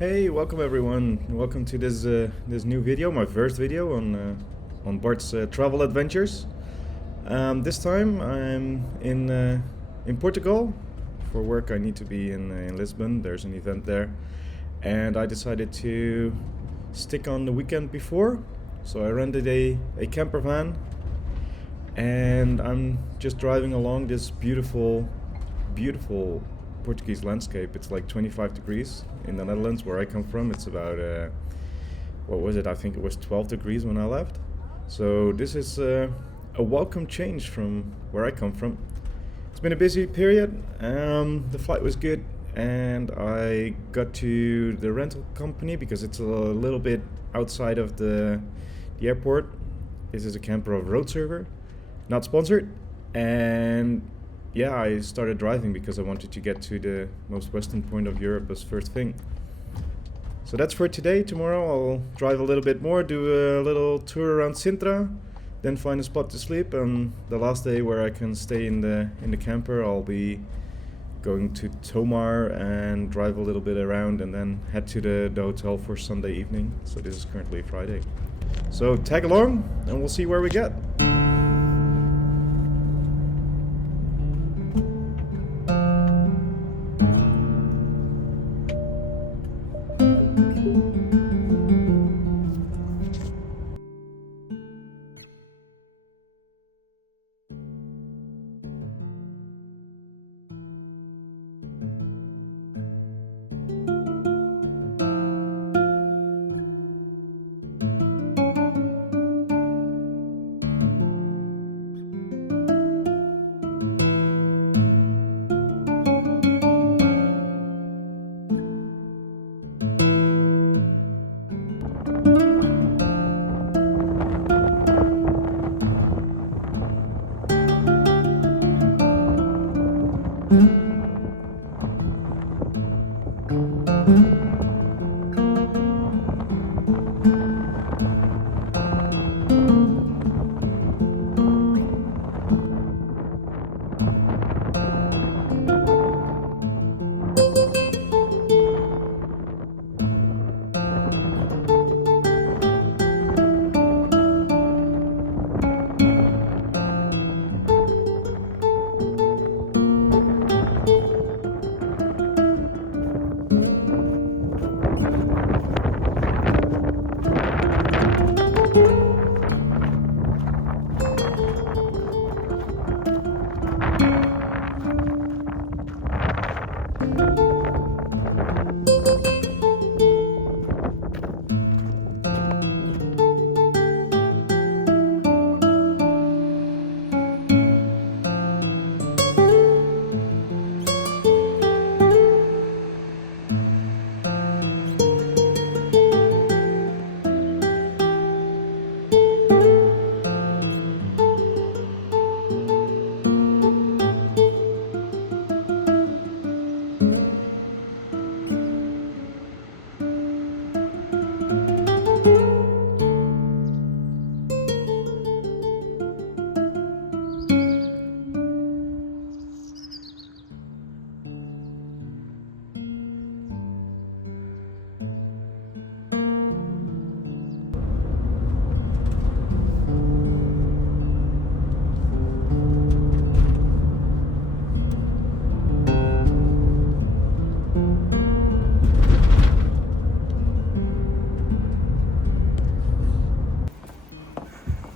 Hey, welcome everyone. Welcome to this new video, my first video on Bart's travel adventures. This time I'm in Portugal for work. I need to be in Lisbon. There's an event there, and I decided to stick on the weekend before. So I rented a camper van, and I'm just driving along this beautiful Portuguese landscape. It's like 25 degrees in the Netherlands where I come from. It's about what was it? I think it was 12 degrees when I left. So this is a welcome change from where I come from. It's been a busy period. The flight was good, and I got to the rental company because it's a little bit outside of the airport. This is a camper of Road Server, not sponsored, and yeah, I started driving because I wanted to get to the most western point of Europe as first thing. So that's for today. Tomorrow I'll drive a little bit more, do a little tour around Sintra, then find a spot to sleep, and the last day where I can stay in the camper, I'll be going to Tomar and drive a little bit around and then head to the hotel for Sunday evening. So this is currently Friday. So tag along and we'll see where we get.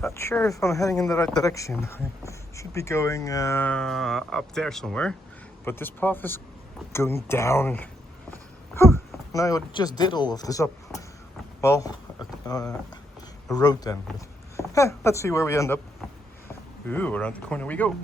Not sure if I'm heading in the right direction. I should be going up there somewhere, but this path is going down. Whew. And I just did all of this up. Well, a road then. Let's see where we end up. Ooh, around the corner we go.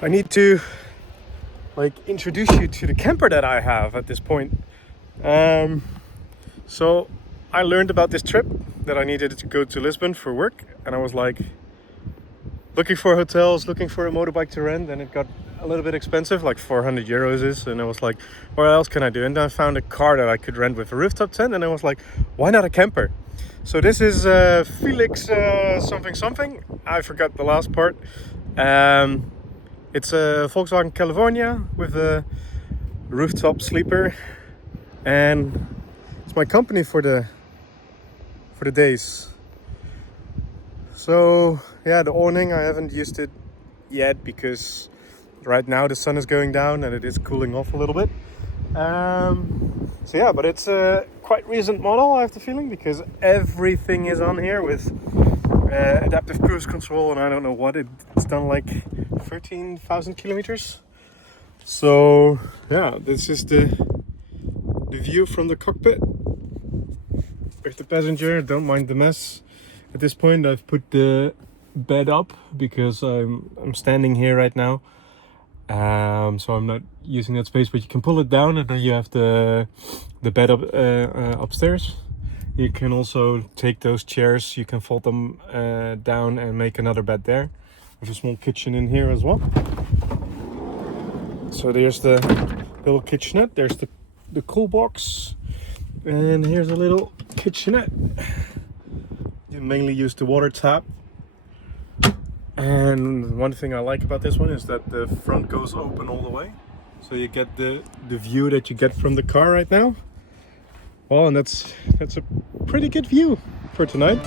I need to introduce you to the camper that I have at this point. So I learned about this trip that I needed to go to Lisbon for work, and I was like looking for hotels, looking for a motorbike to rent, and it got a little bit expensive, like 400 euros is, and I was like, what else can I do? And then I found a car that I could rent with a rooftop tent, and I was like, why not a camper? So this is Felix something. I forgot the last part. It's a Volkswagen California with a rooftop sleeper, and it's my company for the days. So yeah, the awning, I haven't used it yet because right now the sun is going down and it is cooling off a little bit. So yeah, but it's a quite recent model, I have the feeling, because everything is on here with adaptive cruise control, and I don't know what it's done, like 13,000 kilometers. So yeah, this is the view from the cockpit with the passenger. Don't mind the mess. At this point I've put the bed up because I'm standing here right now, so I'm not using that space, but you can pull it down and then you have the bed up upstairs. You can also take those chairs, you can fold them down and make another bed there. There's a small kitchen in here as well. So there's the little kitchenette, there's the cool box, and here's a little kitchenette. You mainly use the water tap. And one thing I like about this one is that the front goes open all the way. So you get the view that you get from the car right now. Well, and that's a pretty good view for tonight.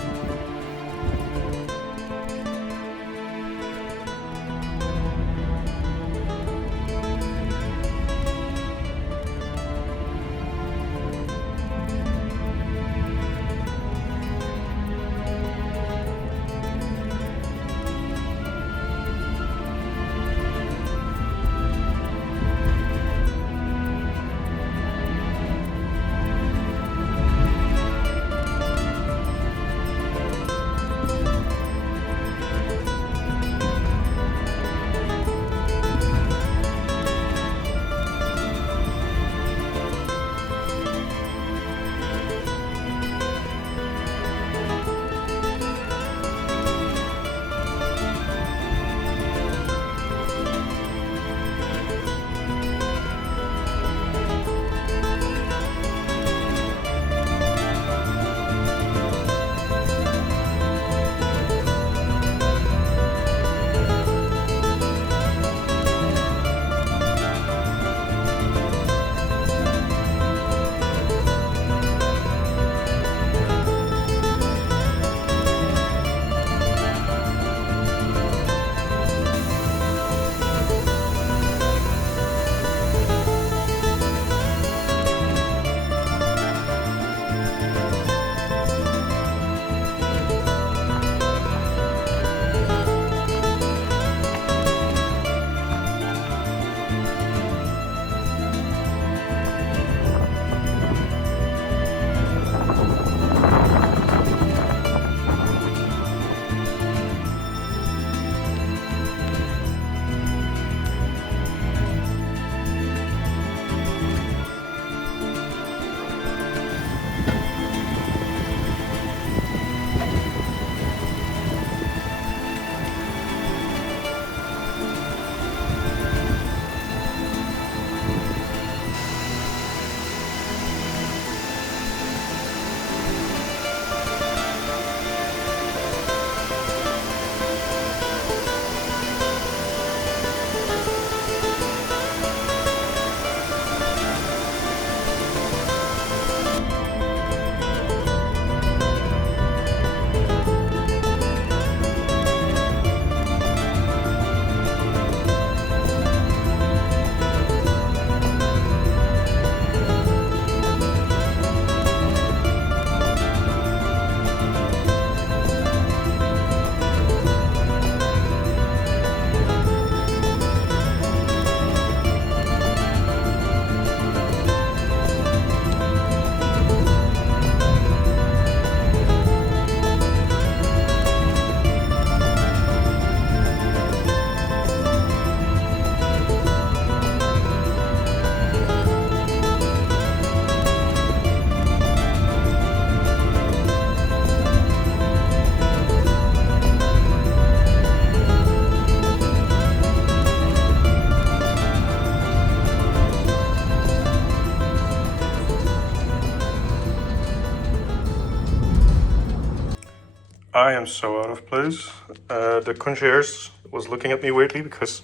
I am so out of place. The concierge was looking at me weirdly because,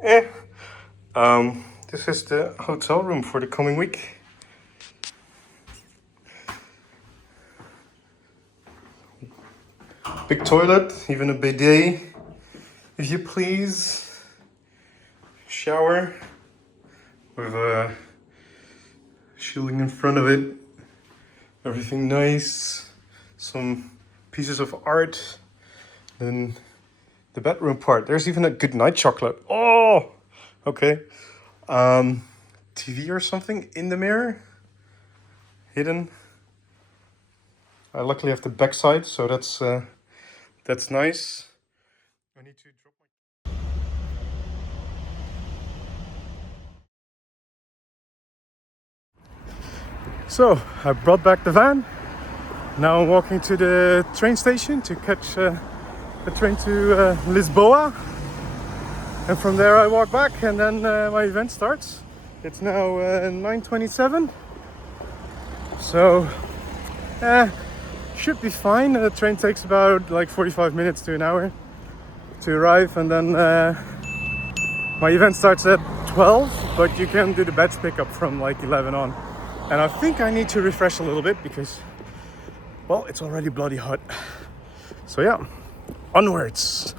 this is the hotel room for the coming week. Big toilet, even a bidet, if you please. Shower with a shielding in front of it. Everything nice. Some pieces of art. Then the bedroom part. There's even a good night chocolate. Oh, okay. TV or something in the mirror. Hidden. I luckily have the backside, so that's nice. I need to drop my... So I brought back the van. Now I'm walking to the train station to catch a train to Lisboa. And from there I walk back and then my event starts. It's now 9:27. So should be fine. The train takes about like 45 minutes to an hour to arrive, and then my event starts at 12, but you can do the batch pickup from like 11 on. And I think I need to refresh a little bit because, well, it's already bloody hot. So yeah, onwards.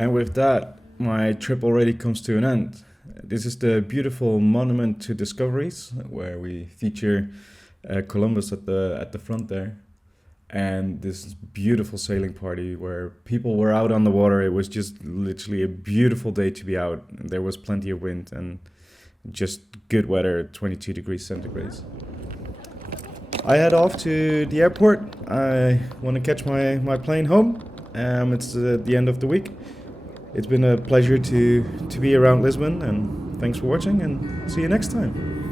And with that, my trip already comes to an end. This is the beautiful Monument to Discoveries, where we feature Columbus at the front there. And this beautiful sailing party where people were out on the water. It was just literally a beautiful day to be out. There was plenty of wind and just good weather, 22 degrees centigrade. I head off to the airport. I want to catch my plane home. It's the end of the week. It's been a pleasure to be around Lisbon, and thanks for watching, and see you next time.